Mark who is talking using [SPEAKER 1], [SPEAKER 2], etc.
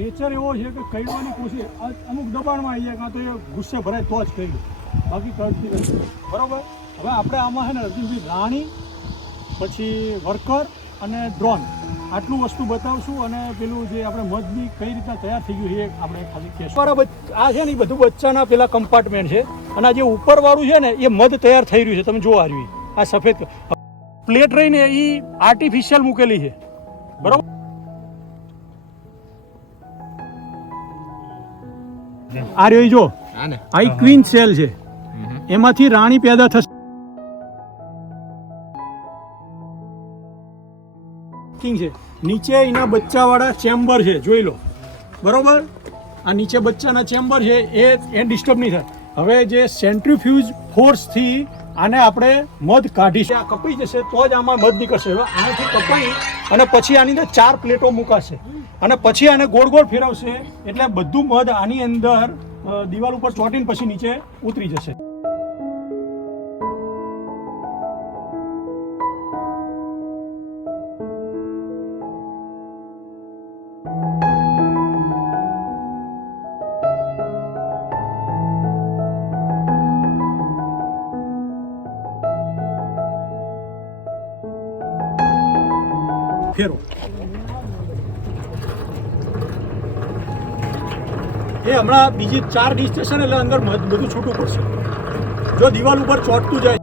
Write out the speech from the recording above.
[SPEAKER 1] Nature એવો છે કે કહેવાની કોશિશ અમુક દબાણમાં આવી જાય કાં તો એ ગુસ્સે ભરાય તો જ કહી બાકી કરતી બરોબર? હવે આપણે આમાં છે ને અર્જુનભાઈ રાણી, પછી વર્કર અને ડ્રોન. આટલું વસ્તુ બતાવશું અને પેલું જે આપણે મધની કઈ રીતના તૈયાર થઈ ગયું છે આપણે ખાલી કહેશું. આ છે ને એ બધું બચ્ચાના પેલા કમ્પાર્ટમેન્ટ છે. અને આ જે ઉપરવાળું છે ને, એ મધ તૈયાર થઈ રહ્યું છે. તમે જોવા રહ્યું આ સફેદ પ્લેટ રહીને એ આર્ટિફિશિયલ મૂકેલી છે. બરોબર? આ રહ્યો જો. આ ક્વીન સેલ છે. એમાંથી રાણી પેદા થશે. છે. નીચે એના બચ્ચાવાળા ચેમ્બર છે. જોઈ લો. બરોબર? આ નીચે બચ્ચાના ચેમ્બર છે. એ એ ડિસ્ટર્બ નહીં થાય. હવે જે સેન્ટ્રીફ્યુઝ ફોર્સથી આને આપણે મધ કાઢીશું. આ કપાઈ જશે તો જ આમાં મધ નીકળશે. આનાથી કપાઈ અને પછી આની અંદર ચાર પ્લેટો મૂકાશે. અને પછી આને ગોળ ગોળ ફેરવશે, એટલે બધું મધ આની અંદર દિવાલ ઉપર ચોટીને પછી નીચે ઉતરી જશે. ફેરો. એ હમણાં બીજી ચાર ડિશ સ્ટેશન એટલે અંદર બધું છૂટું પડશે. જો દિવાલ ઉપર ચોટતું જાય.